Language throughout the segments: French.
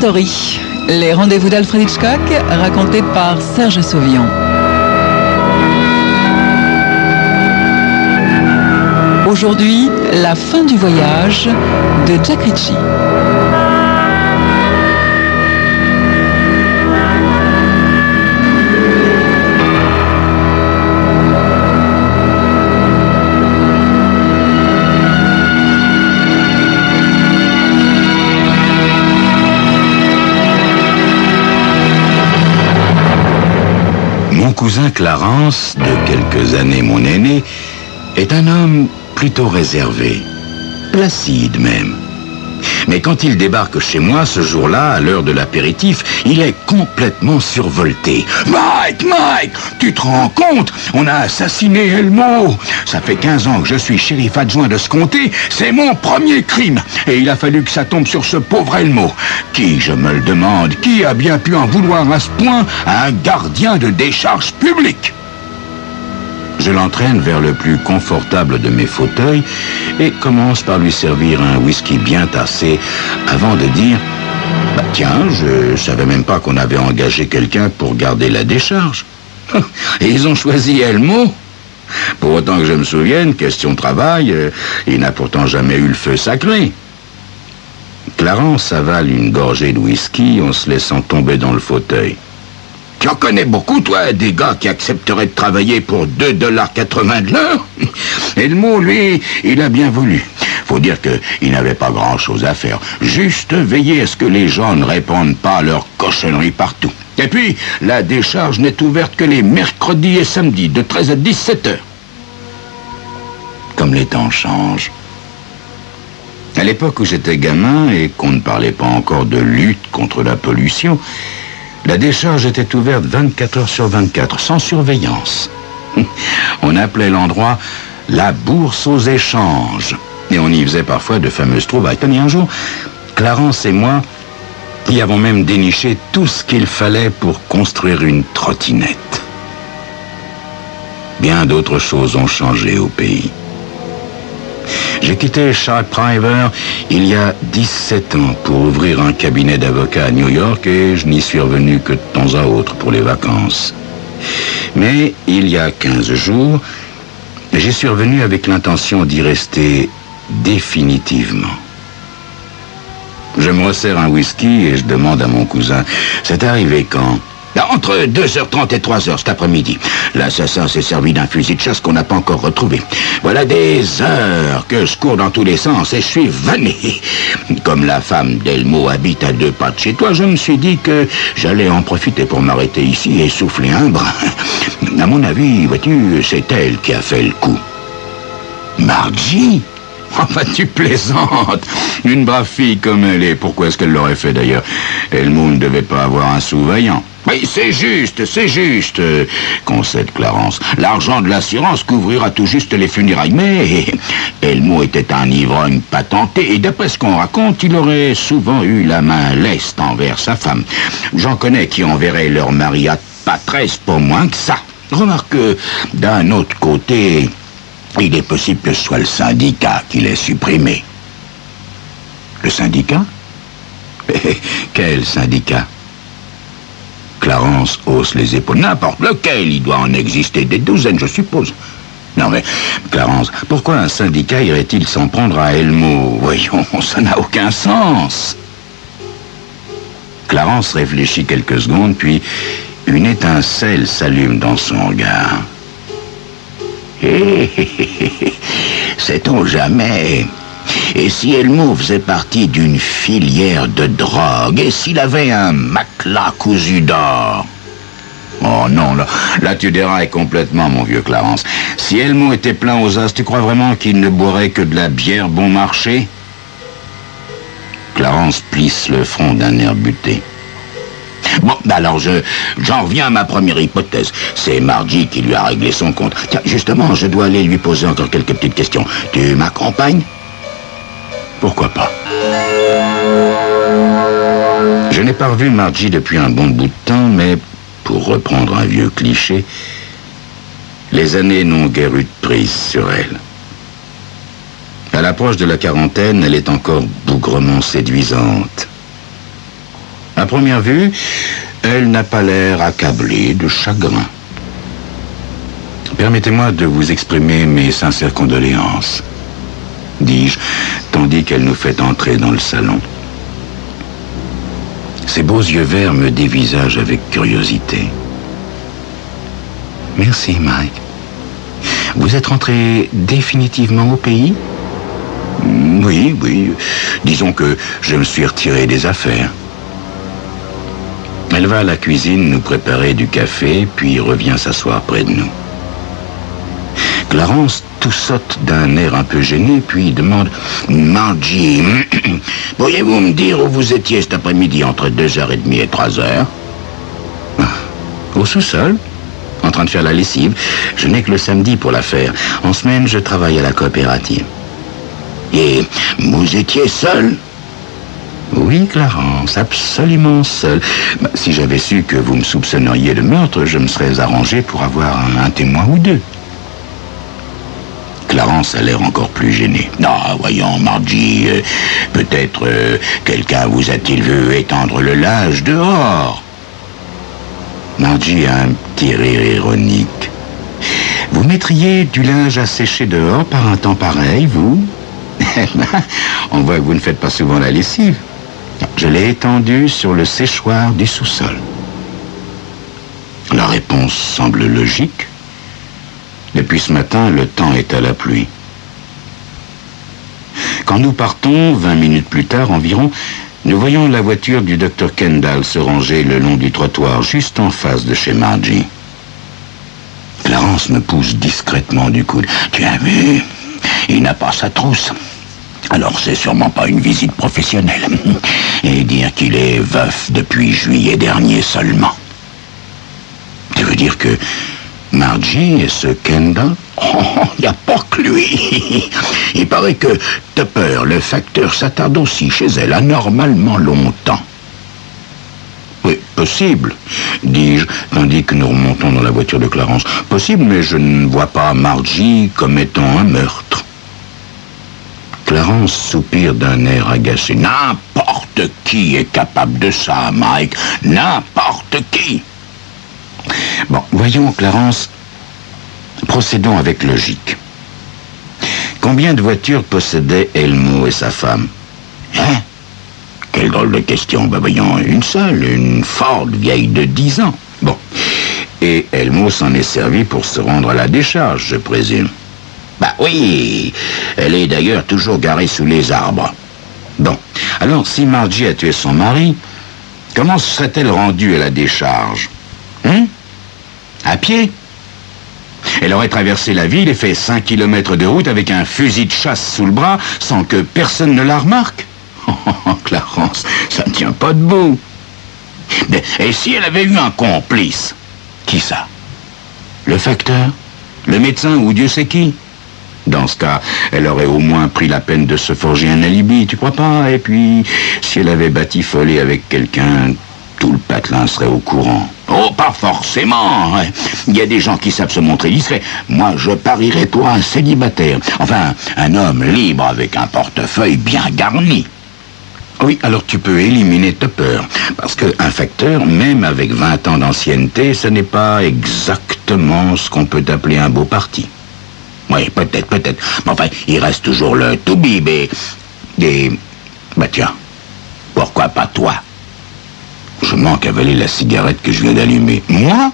Story, les rendez-vous d'Alfred Hitchcock racontés par Serge Sauvion. Aujourd'hui, la fin du voyage de Jack Ritchie. Mon cousin Clarence, de quelques années mon aîné, est un homme plutôt réservé, placide même. Mais quand il débarque chez moi ce jour-là, à l'heure de l'apéritif, il est complètement survolté. « Mike, tu te rends compte? On a assassiné Elmo. Ça fait 15 ans que je suis shérif adjoint de ce comté. C'est mon premier crime. Et il a fallu que ça tombe sur ce pauvre Elmo. Qui, je me le demande, qui a bien pu en vouloir à ce point à un gardien de décharge publique ?» Je l'entraîne vers le plus confortable de mes fauteuils et commence par lui servir un whisky bien tassé avant de dire « Tiens, je savais même pas qu'on avait engagé quelqu'un pour garder la décharge. » Et ils ont choisi Elmo. Pour autant que je me souvienne, question travail, il n'a pourtant jamais eu le feu sacré. Clarence avale une gorgée de whisky en se laissant tomber dans le fauteuil. Tu en connais beaucoup, toi, des gars qui accepteraient de travailler pour 2,80 $ de l'heure? Elmo, lui, il a bien voulu. Faut dire qu'il n'avait pas grand-chose à faire. Juste veiller à ce que les gens ne répandent pas leurs cochonneries partout. Et puis, la décharge n'est ouverte que les mercredis et samedis, de 13 à 17 heures. Comme les temps changent. À l'époque où j'étais gamin et qu'on ne parlait pas encore de lutte contre la pollution, la décharge était ouverte 24 heures sur 24, sans surveillance. On appelait l'endroit la bourse aux échanges. Et on y faisait parfois de fameuses trouvailles. Et un jour, Clarence et moi y avons même déniché tout ce qu'il fallait pour construire une trottinette. Bien d'autres choses ont changé au pays. J'ai quitté Shark Priver il y a 17 ans pour ouvrir un cabinet d'avocat à New York et je n'y suis revenu que de temps à autre pour les vacances. Mais il y a 15 jours, j'y suis revenu avec l'intention d'y rester définitivement. Je me resserre un whisky et je demande à mon cousin, c'est arrivé quand ? Entre 2h30 et 3h cet après-midi. L'assassin s'est servi d'un fusil de chasse qu'on n'a pas encore retrouvé. Voilà des heures que je cours dans tous les sens et je suis vanné. Comme la femme d'Elmo habite à 2 pas de chez toi, je me suis dit que j'allais en profiter pour m'arrêter ici et souffler un brin. À mon avis, vois-tu, c'est elle qui a fait le coup. Margie ? Enfin, tu plaisantes. Une brave fille comme elle est. Pourquoi est-ce qu'elle l'aurait fait d'ailleurs? Elmo ne devait pas avoir un sous-vaillant. Mais c'est juste, concède Clarence. L'argent de l'assurance couvrira tout juste les funérailles. Mais Elmo était un ivrogne patenté et d'après ce qu'on raconte, il aurait souvent eu la main leste envers sa femme. J'en connais qui enverraient leur mari à patresse pour moins que ça. Remarque que d'un autre côté, il est possible que ce soit le syndicat qui l'ait supprimé. Le syndicat? Quel syndicat? Clarence hausse les épaules. N'importe lequel, il doit en exister des douzaines, je suppose. Non mais, Clarence, pourquoi un syndicat irait-il s'en prendre à Elmo? Voyons, ça n'a aucun sens. Clarence réfléchit quelques secondes, puis une étincelle s'allume dans son regard. Sait-on jamais? Et si Elmo faisait partie d'une filière de drogue? Et s'il avait un matelas cousu d'or? Oh non, là tu dérailles complètement, mon vieux Clarence. Si Elmo était plein aux as, tu crois vraiment qu'il ne boirait que de la bière bon marché? Clarence plisse le front d'un air buté. Bon, alors j'en reviens à ma première hypothèse. C'est Margie qui lui a réglé son compte. Tiens, justement, je dois aller lui poser encore quelques petites questions. Tu m'accompagnes? Pourquoi pas? Je n'ai pas revu Margie depuis un bon bout de temps, mais, pour reprendre un vieux cliché, les années n'ont guère eu de prise sur elle. À l'approche de la quarantaine, elle est encore bougrement séduisante. première vue, elle n'a pas l'air accablée de chagrin. Permettez-moi de vous exprimer mes sincères condoléances, dis-je, tandis qu'elle nous fait entrer dans le salon. Ses beaux yeux verts me dévisagent avec curiosité. Merci, Mike. Vous êtes rentré définitivement au pays? Oui. Disons que je me suis retiré des affaires. Elle va à la cuisine nous préparer du café, puis revient s'asseoir près de nous. Clarence tout saute d'un air un peu gêné, puis demande « Margie, pourriez-vous me dire où vous étiez cet après-midi entre 2h30 et 3h ?» Au sous-sol, en train de faire la lessive. Je n'ai que le samedi pour la faire. En semaine, je travaille à la coopérative. Et vous étiez seul? Oui, Clarence, absolument seul. Si j'avais su que vous me soupçonneriez de meurtre, je me serais arrangé pour avoir un témoin ou deux. Clarence a l'air encore plus gênée. « Non, voyons, Margie, peut-être quelqu'un vous a-t-il vu étendre le linge dehors ?» Margie a un petit rire ironique. « Vous mettriez du linge à sécher dehors par un temps pareil, vous? » On voit que vous ne faites pas souvent la lessive. Je l'ai étendu sur le séchoir du sous-sol. La réponse semble logique. Depuis ce matin, le temps est à la pluie. Quand nous partons, 20 minutes plus tard environ, nous voyons la voiture du docteur Kendall se ranger le long du trottoir, juste en face de chez Margie. Clarence me pousse discrètement du coude. « Tu as vu? Il n'a pas sa trousse. Alors c'est sûrement pas une visite professionnelle. Et dire qu'il est veuf depuis juillet dernier seulement. Tu veux dire que Margie et ce Kendall? Oh, il n'y a pas que lui. Il paraît que Tupper, le facteur, s'attarde aussi chez elle anormalement longtemps. Oui, possible, dis-je, tandis que nous remontons dans la voiture de Clarence. Possible, mais je ne vois pas Margie comme étant un meurtre. Clarence soupire d'un air agacé. N'importe qui est capable de ça, Mike. N'importe qui. Bon, voyons, Clarence, procédons avec logique. Combien de voitures possédaient Elmo et sa femme? Hein? Quelle drôle de question. Ben voyons, une seule, une Ford vieille de 10 ans. Bon. Et Elmo s'en est servi pour se rendre à la décharge, je présume. Bah oui, elle est d'ailleurs toujours garée sous les arbres. Bon, alors si Margie a tué son mari, comment se serait-elle rendue à la décharge? À pied? Elle aurait traversé la ville et fait 5 kilomètres de route avec un fusil de chasse sous le bras sans que personne ne la remarque? Oh, Clarence, ça ne tient pas debout. Et si elle avait eu un complice? Qui ça? Le facteur? Le médecin ou Dieu sait qui? Dans ce cas, elle aurait au moins pris la peine de se forger un alibi, tu crois pas? Et puis, si elle avait batifolé avec quelqu'un, tout le patelin serait au courant. Oh, pas forcément. Il y a des gens qui savent se montrer discrets. Moi, je parierais pour un célibataire. Enfin, un homme libre avec un portefeuille bien garni. Oui, alors tu peux éliminer Tupper. Parce qu'un facteur, même avec 20 ans d'ancienneté, ce n'est pas exactement ce qu'on peut appeler un beau parti. Oui, peut-être. Mais enfin, il reste toujours le toubib et... Bah tiens, pourquoi pas toi? Je manque à avaler la cigarette que je viens d'allumer. Moi?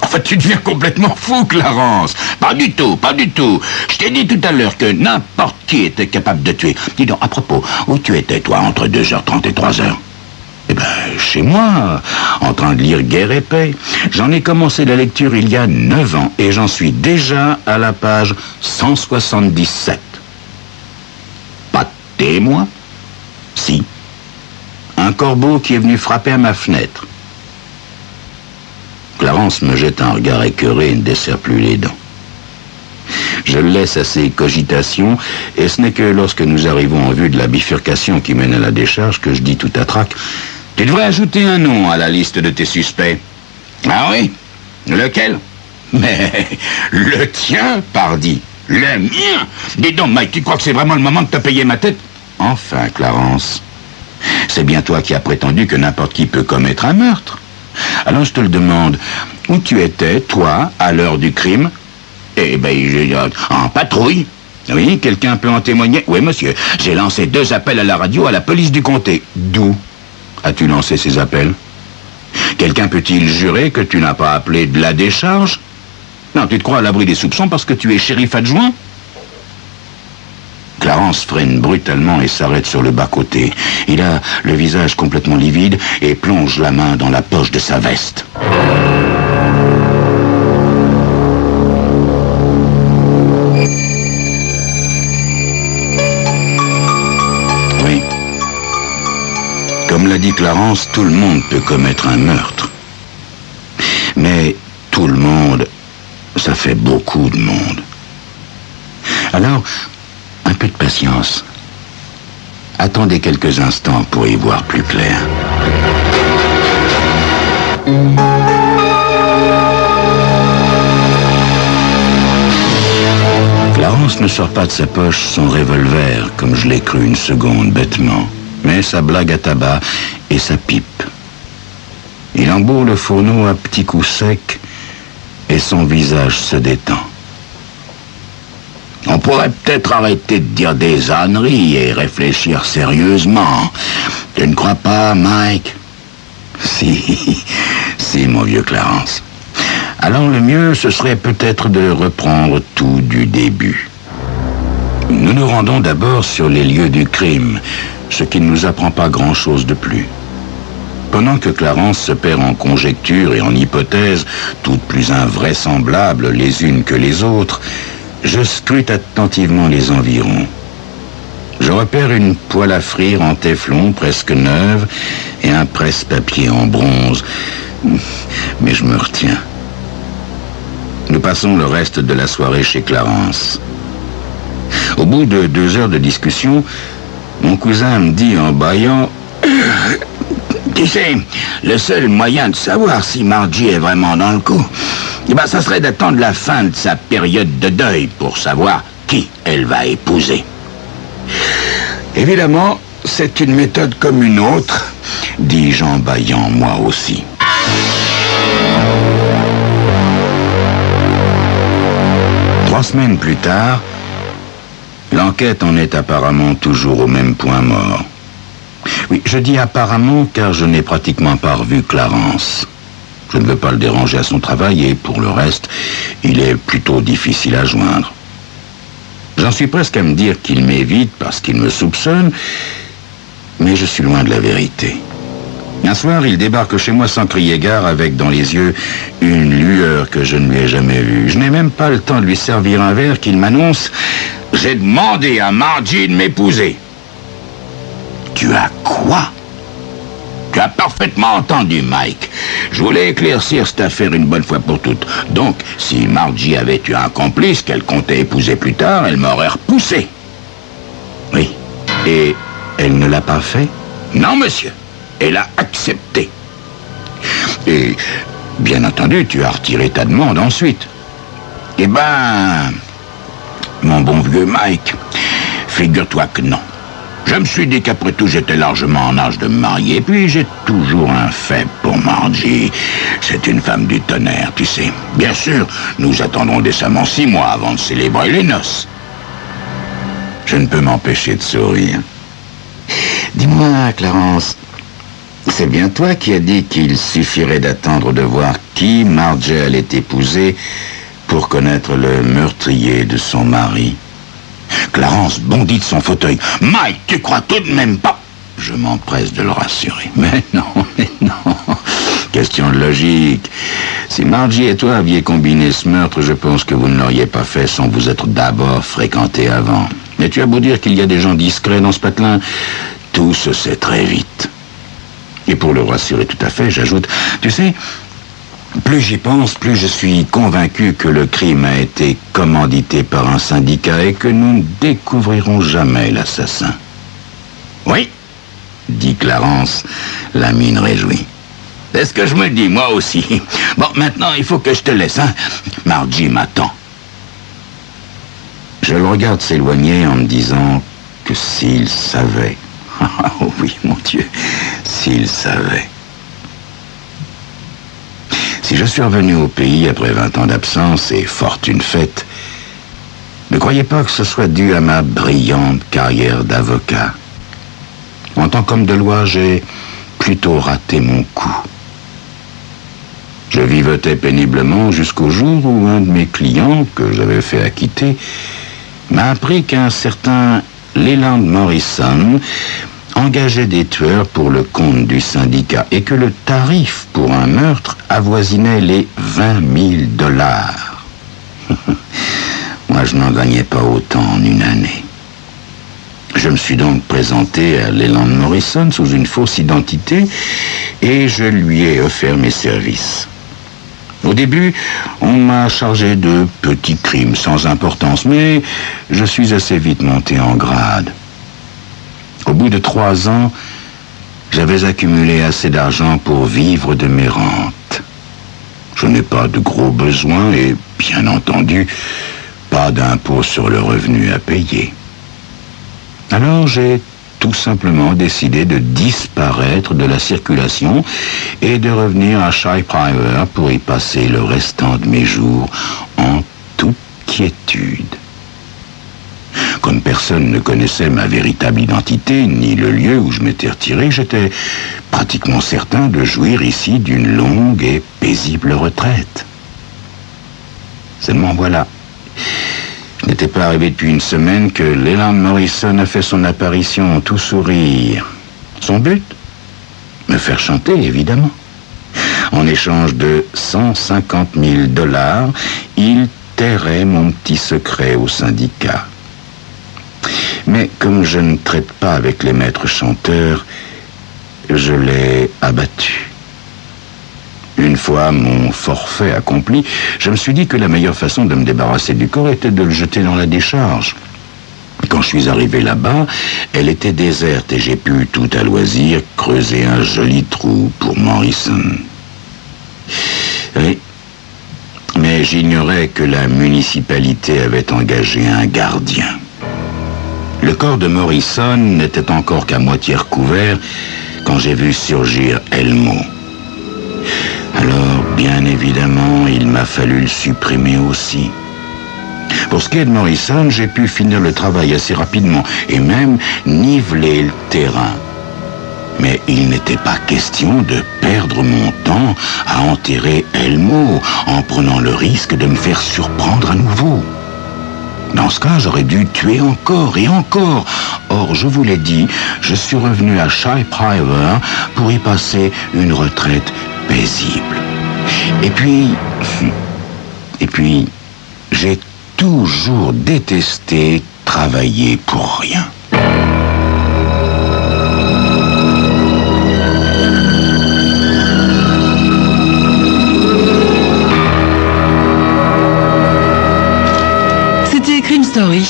Enfin, tu deviens complètement fou, Clarence. Pas du tout. Je t'ai dit tout à l'heure que n'importe qui était capable de tuer. Dis donc, à propos, où tu étais, toi, entre 2h30 et 3h? Eh ben, chez moi, en train de lire Guerre et Paix. J'en ai commencé la lecture il y a 9 ans et j'en suis déjà à la page 177. Pas de témoin? Si. Un corbeau qui est venu frapper à ma fenêtre. Clarence me jette un regard écœuré et ne desserre plus les dents. Je le laisse à ses cogitations, et ce n'est que lorsque nous arrivons en vue de la bifurcation qui mène à la décharge que je dis tout à trac: tu devrais ajouter un nom à la liste de tes suspects. Ah oui? Lequel? Mais le tien, pardi. Le mien? Dis donc, Mike, tu crois que c'est vraiment le moment de te payer ma tête? Enfin, Clarence, C'est bien toi qui as prétendu que n'importe qui peut commettre un meurtre. Alors je te le demande, où tu étais, toi, à l'heure du crime? Eh ben, en patrouille. Oui, quelqu'un peut en témoigner? Oui, monsieur. J'ai lancé 2 appels à la radio à la police du comté. D'où as-tu lancé ces appels? Quelqu'un peut-il jurer que tu n'as pas appelé de la décharge? Non, tu te crois à l'abri des soupçons parce que tu es shérif adjoint? Clarence freine brutalement et s'arrête sur le bas-côté. Il a le visage complètement livide et plonge la main dans la poche de sa veste. Oui. Comme l'a dit Clarence, tout le monde peut commettre un meurtre. Mais tout le monde, ça fait beaucoup de monde. Alors, un peu de patience. Attendez quelques instants pour y voir plus clair. Clarence ne sort pas de sa poche son revolver, comme je l'ai cru une seconde bêtement, mais sa blague à tabac et sa pipe. Il embourre le fourneau à petits coups secs et son visage se détend. On pourrait peut-être arrêter de dire des âneries et réfléchir sérieusement. Tu ne crois pas, Mike? Si, mon vieux Clarence. Alors le mieux, ce serait peut-être de reprendre tout du début. Nous nous rendons d'abord sur les lieux du crime, ce qui ne nous apprend pas grand-chose de plus. Pendant que Clarence se perd en conjectures et en hypothèses, toutes plus invraisemblables les unes que les autres, je scrute attentivement les environs. Je repère une poêle à frire en téflon presque neuve et un presse-papier en bronze. Mais je me retiens. Nous passons le reste de la soirée chez Clarence. Au bout de 2 heures de discussion, mon cousin me dit en bâillant: tu sais, le seul moyen de savoir si Margie est vraiment dans le coup, ça serait d'attendre la fin de sa période de deuil pour savoir qui elle va épouser. Évidemment, c'est une méthode comme une autre, dis-je en bâillant moi aussi. Trois semaines plus tard, l'enquête en est apparemment toujours au même point mort. Oui, je dis apparemment car je n'ai pratiquement pas revu Clarence. Je ne veux pas le déranger à son travail et pour le reste, il est plutôt difficile à joindre. J'en suis presque à me dire qu'il m'évite parce qu'il me soupçonne, mais je suis loin de la vérité. Un soir, il débarque chez moi sans crier gare avec dans les yeux une lueur que je ne lui ai jamais vue. Je n'ai même pas le temps de lui servir un verre qu'il m'annonce: j'ai demandé à Margie de m'épouser. Tu as quoi? Tu as parfaitement entendu, Mike. Je voulais éclaircir cette affaire une bonne fois pour toutes. Donc, si Margie avait eu un complice qu'elle comptait épouser plus tard, elle m'aurait repoussé. Oui. Et elle ne l'a pas fait? Non, monsieur. Elle a accepté. Et, bien entendu, tu as retiré ta demande ensuite. Eh ben, mon bon vieux Mike, figure-toi que non. Je me suis dit qu'après tout, j'étais largement en âge de me marier. Et puis, j'ai toujours un faible pour Margie. C'est une femme du tonnerre, tu sais. Bien sûr, nous attendrons décemment 6 mois avant de célébrer les noces. Je ne peux m'empêcher de sourire. Dis-moi, Clarence, c'est bien toi qui as dit qu'il suffirait d'attendre de voir qui Margie allait épouser pour connaître le meurtrier de son mari. Clarence bondit de son fauteuil. « Mike, tu crois tout de même pas ?» Je m'empresse de le rassurer. « Mais non. Question de logique. Si Margie et toi aviez combiné ce meurtre, je pense que vous ne l'auriez pas fait sans vous être d'abord fréquenté avant. Mais tu as beau dire qu'il y a des gens discrets dans ce patelin, tout se sait très vite. » Et pour le rassurer tout à fait, j'ajoute, tu sais, plus j'y pense, plus je suis convaincu que le crime a été commandité par un syndicat et que nous ne découvrirons jamais l'assassin. Oui, dit Clarence, la mine réjouie. C'est ce que je me dis, moi aussi. Bon, maintenant, il faut que je te laisse, hein. Margie m'attend. Je le regarde s'éloigner en me disant que s'il savait... Oh oui, mon Dieu, s'il savait. Si je suis revenu au pays après 20 ans d'absence et fortune faite, ne croyez pas que ce soit dû à ma brillante carrière d'avocat. En tant qu'homme de loi, j'ai plutôt raté mon coup. Je vivotais péniblement jusqu'au jour où un de mes clients, que j'avais fait acquitter, m'a appris qu'un certain Leland Morrison engageait des tueurs pour le compte du syndicat et que le tarif pour un meurtre avoisinait les 20 000 dollars. Moi, je n'en gagnais pas autant en une année. Je me suis donc présenté à Leland Morrison sous une fausse identité et je lui ai offert mes services. Au début, on m'a chargé de petits crimes sans importance, mais je suis assez vite monté en grade. Au bout de 3 ans, j'avais accumulé assez d'argent pour vivre de mes rentes. Je n'ai pas de gros besoins et, bien entendu, pas d'impôt sur le revenu à payer. Alors j'ai tout simplement décidé de disparaître de la circulation et de revenir à Shy Private pour y passer le restant de mes jours en toute quiétude. Comme personne ne connaissait ma véritable identité, ni le lieu où je m'étais retiré, j'étais pratiquement certain de jouir ici d'une longue et paisible retraite. Seulement voilà. Il n'était pas arrivé depuis une semaine que Leland Morrison a fait son apparition tout sourire. Son but? Me faire chanter, évidemment. En échange de 150 000 dollars, il tairait mon petit secret au syndicat. Mais comme je ne traite pas avec les maîtres chanteurs, je l'ai abattu. Une fois mon forfait accompli, je me suis dit que la meilleure façon de me débarrasser du corps était de le jeter dans la décharge. Quand je suis arrivé là-bas, elle était déserte et j'ai pu, tout à loisir, creuser un joli trou pour Morrison. Oui, mais j'ignorais que la municipalité avait engagé un gardien. Le corps de Morrison n'était encore qu'à moitié recouvert quand j'ai vu surgir Elmo. Alors, bien évidemment, il m'a fallu le supprimer aussi. Pour ce qui est de Morrison, j'ai pu finir le travail assez rapidement et même niveler le terrain. Mais il n'était pas question de perdre mon temps à enterrer Elmo en prenant le risque de me faire surprendre à nouveau. Dans ce cas, j'aurais dû tuer encore et encore. Or, je vous l'ai dit, je suis revenu à Shy Private pour y passer une retraite paisible. Et puis, j'ai toujours détesté travailler pour rien. C'était Crime Story.